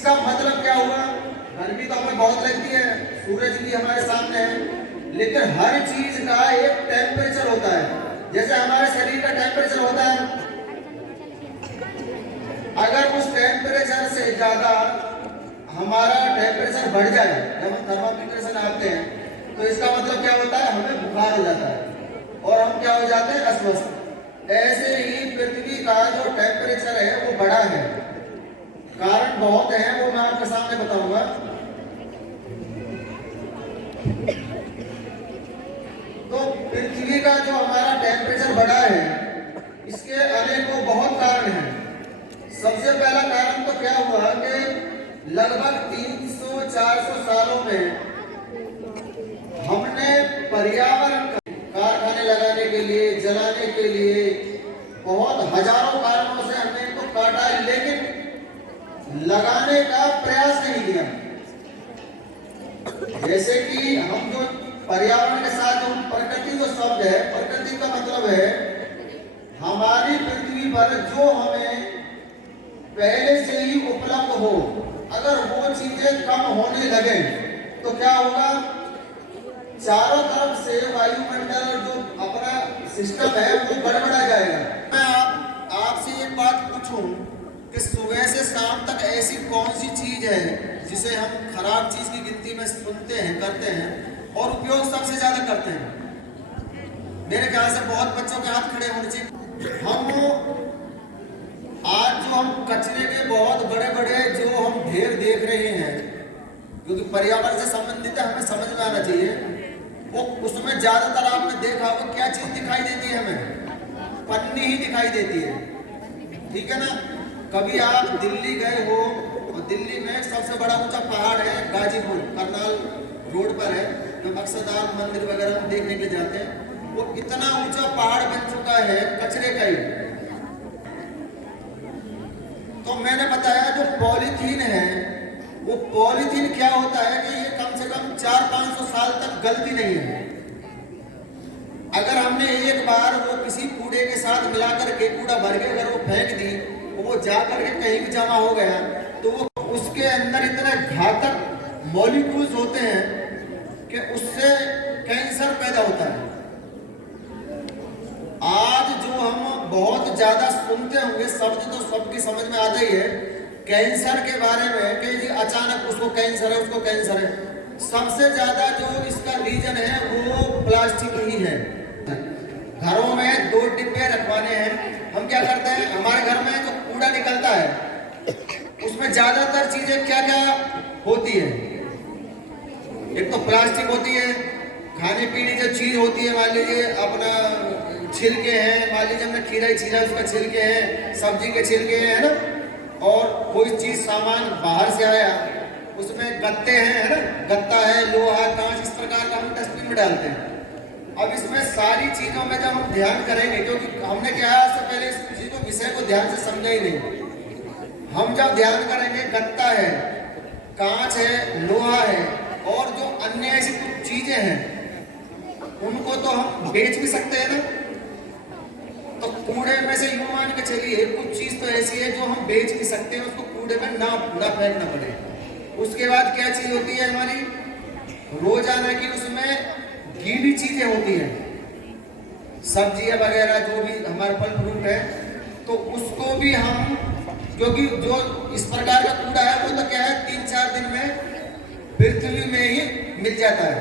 इसका मतलब क्या हुआ? गर्मी तो हमें बहुत लगती है, सूरज भी हमारे सामने है, लेकिन हर चीज का एक टेम्परेचर होता है। जैसे हमारे शरीर का टेम्परेचर होता है, अगर उस टेम्परेचर से ज्यादा हमारा टेम्परेचर बढ़ जाए, जब हम थर्मामीटर से नापते हैं, तो इसका मतलब क्या होता है? हमें बुखार हो जाता है और हम क्या हो जाते हैं? अस्वस्थ। ऐसे ही पृथ्वी का जो टेम्परेचर है वो बढ़ा है, कारण बहुत है, वो मैं आपके सामने बताऊंगा। तो पृथ्वी का जो हमारा टेम्परेचर बढ़ा है, इसके अनेकों बहुत कारण हैं। सबसे पहला कारण तो क्या हुआ कि लगभग 300-400 सालों में हमने पर्यावरण कारखाने लगाने के लिए, जलाने के लिए बहुत हजारों कारणों से हमने इनको काटा, लेकिन लगाने का प्रयास नहीं किया। जैसे कि हम जो पर्यावरण के साथ जो प्रकृति जो शब्द है, प्रकृति का मतलब है हमारी पृथ्वी पर जो हमें पहले से ही उपलब्ध हो, अगर वो चीजें कम होने लगे तो क्या होगा? चारों तरफ से वायुमंडल जो अपना सिस्टम है वो गड़बड़ा जाएगा। मैं आपसे एक बात पूछूं कि सुबह से शाम तक ऐसी कौन सी चीज है जिसे हम खराब चीज की गिनती में सुनते हैं, करते हैं और उपयोग सबसे ज्यादा करते हैं? मेरे ख्याल से बहुत बच्चों के हाथ खड़े होने चाहिए। हम आज जो हम कचरे के बहुत बड़े बड़े जो हम ढेर देख रहे हैं, क्योंकि पर्यावरण से संबंधित है, हमें समझ में आना चाहिए। वो उसमें ज्यादातर आपने देखा होगा क्या चीज दिखाई देती है? हमें पन्नी ही दिखाई देती है, ठीक है ना? कभी आप दिल्ली गए हो, और दिल्ली में सबसे बड़ा ऊंचा पहाड़ है गाजीपुर, करनाल रोड पर है, जो अक्षरधाम मंदिर वगैरह हम देखने के लिए जाते हैं। वो इतना ऊंचा पहाड़ बन चुका है कचरे का ही। तो मैंने बताया जो पॉलीथीन है, वो पॉलीथीन क्या होता है कि ये कम से कम 400-500 साल तक गलती नहीं है। अगर हमने एक बार वो किसी कूड़े के साथ मिलाकर के कूड़ा भर के अगर वो फेंक दी, वो जाकर के कहीं भी जमा हो गया, तो वो उसके अंदर इतने घातक मॉलिक्यूल्स होते हैं कि उससे कैंसर पैदा होता है। आज जो हम बहुत ज्यादा सुनते होंगे शब्द, तो सबकी समझ में आता ही है कैंसर के बारे में, कि अचानक उसको कैंसर है, उसको कैंसर है। सबसे ज्यादा जो इसका रीजन है वो प्लास्टिक ही है। घरों में 2 डिब्बे रखवाने हैं, हम क्या करते हैं? हमारे घर में जो कूड़ा निकलता है उसमें ज्यादातर चीजें क्या क्या होती है? एक तो प्लास्टिक होती है, खाने पीने जो चीज होती है, मान लीजिए अपना छिलके हैं, मान लीजिए हमने खीरा ही छीला उसका छिलके हैं, सब्जी के छिलके हैं, है ना? और कोई चीज सामान बाहर से आया, उसमें गत्ते हैं, है ना? गत्ता है, लोहा, कांच, इस प्रकार का हम डस्टबिन में डालते हैं। अब इसमें सारी चीजों में जब हम ध्यान करेंगे, क्योंकि हमने क्या है इससे पहले इस चीज को, विषय को ध्यान से समझा ही नहीं। हम जब ध्यान करेंगे, गत्ता है, कांच है, लोहा है और जो अन्य ऐसी कुछ चीजें हैं उनको तो हम बेच भी सकते हैं ना। तो कूड़े में से यूं मान के चलिए कुछ चीज तो ऐसी है जो हम बेच भी सकते हैं, उसको कूड़े में ना फेंकना पड़े। उसके बाद क्या चीज होती है हमारी रोजाना की, उसमें गीली चीजें होती हैं, सब्जियां वगैरह जो भी हमारे फल फ्रूट है, तो उसको भी हम, क्योंकि जो इस प्रकार का कूड़ा है वो तो क्या है 3-4 दिन में पृथ्वी में ही मिल जाता है।